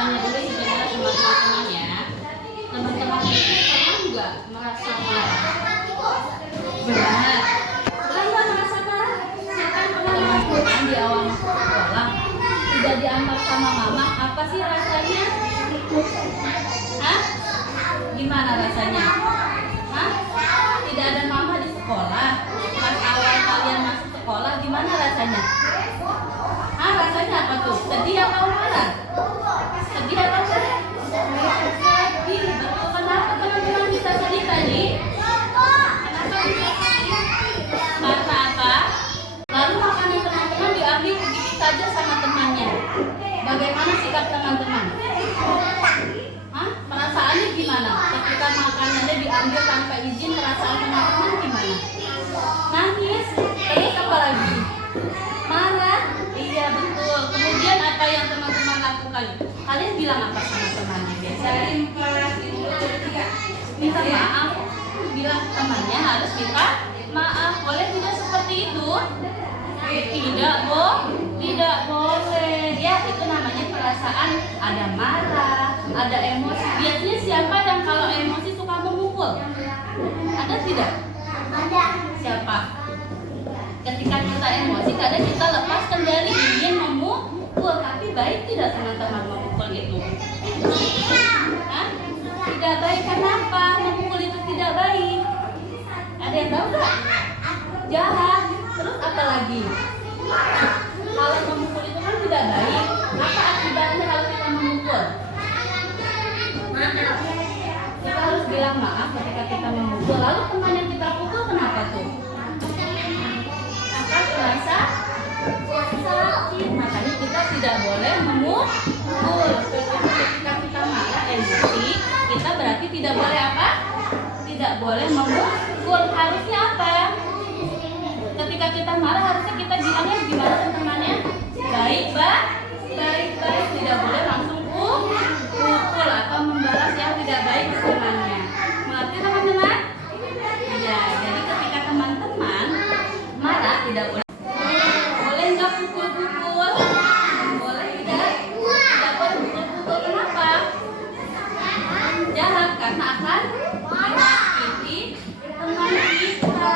tanya dulu sebenarnya teman-teman ya. Teman-teman itu pernah nggak merasa marah? Benar. Pernah nggak merasa marah? Siapa yang pernah merasakan di awal masuk sekolah tidak diantar sama mama? Apa sih rasanya? Hah? Gimana rasanya? Hah? Tidak ada mama di sekolah. Pas awal kalian masuk sekolah, gimana rasanya? Hah? Rasanya apa tuh? Sedih atau marah? Sedih atau marah? Sedih. Betul. Kenapa teman-teman bisa sedih tadi? Kenapa bisa sedih? Karena apa? Lalu makanan teman-teman diambil begitu saja sama temannya. Bagaimana sikap teman-teman? Hah? Perasaannya gimana? Ketika makanannya diambil tanpa izin, perasaan teman-teman gimana? Nangis. Terus apa lagi? Marah. Iya betul. Kemudian apa yang teman-teman lakukan? Kalian bilang apa sama temannya biasanya? Minta maaf. Bilang temannya harus minta maaf. Boleh tidak seperti itu? Tidak, tidak boleh. Ya, itu namanya perasaan. Ada marah, ada emosi. Biasanya siapa yang kalau emosi suka memukul? Ada tidak? Ada. Siapa? Ketika kita emosi, kadang kita lepas kendali ingin memukul. Tapi baik tidak teman-teman memukul itu? Hah? Tidak baik. Kenapa? Memukul itu tidak baik. Ada yang tahu nggak? Jahat. Terus apa lagi? Kalau memukul itu kan tidak baik. Apa akibatnya kalau kita memukul? Kita harus bilang maaf ketika kita memukul. Lalu teman yang kita pukul kenapa tuh? Apa terasa sakit? Makanya kita tidak boleh memukul. Ketika kita marah emosi, kita berarti tidak boleh apa? Tidak boleh memukul. Harusnya apa? Ketika kita marah harusnya kita bilangnya gimana teman-temannya? Baik, baik. Tidak boleh langsung pukul atau membalas yang tidak baik ke temannya. Mengerti teman-teman? Ya, jadi ketika teman-teman marah tidak boleh. Boleh nggak pukul-pukul? Boleh tidak? Tidak boleh pukul-pukul. Kenapa? Jahat karena akan menyakiti teman kita.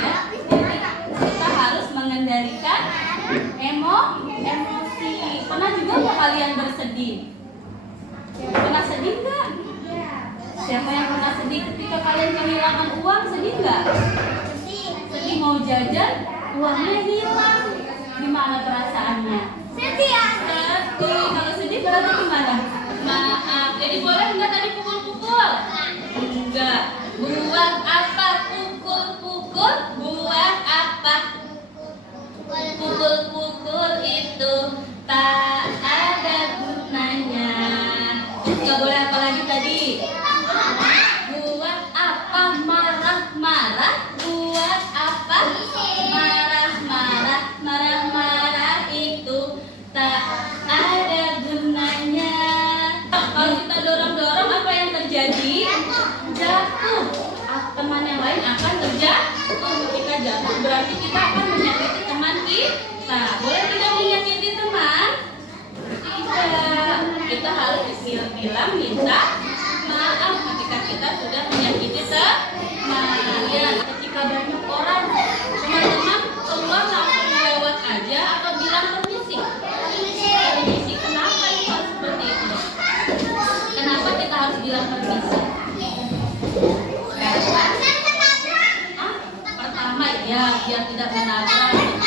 Ya. Jadi kita harus mengendalikan emosi. Pernah juga nggak kalian bersedih? Pernah sedih nggak? Siapa yang pernah sedih ketika kalian kehilangan uang? Sedih nggak? Sedih mau jajan, uangnya hilang. Gimana perasaannya? Sedih. Sedih. Kalau sedih berarti gimana? Maaf. Jadi boleh nggak tadi pukul-pukul? Enggak. Buat apa pukul-pukul? Buat apa? Pukul-pukul itu tak ada gunanya. Nggak boleh apa lagi tadi? Buat apa marah-marah? Buat apa marah-marah? Marah-marah itu tak ada gunanya. Kalau kita dorong-dorong apa yang terjadi? Jatuh. Teman yang lain akan terjatuh. Ketika jatuh berarti kita akan menyakiti teman kita. Boleh tidak menyakiti teman? Tidak. Kita harus bilang minta maaf ketika kita sudah menyakiti teman. Ya, ketika banyak orang, teman-teman keluar langsung lewat aja atau bilang permisi? Permisi. Kenapa itu harus seperti itu? Kenapa kita harus bilang permisi? Pertama ya, biar tidak menabrak.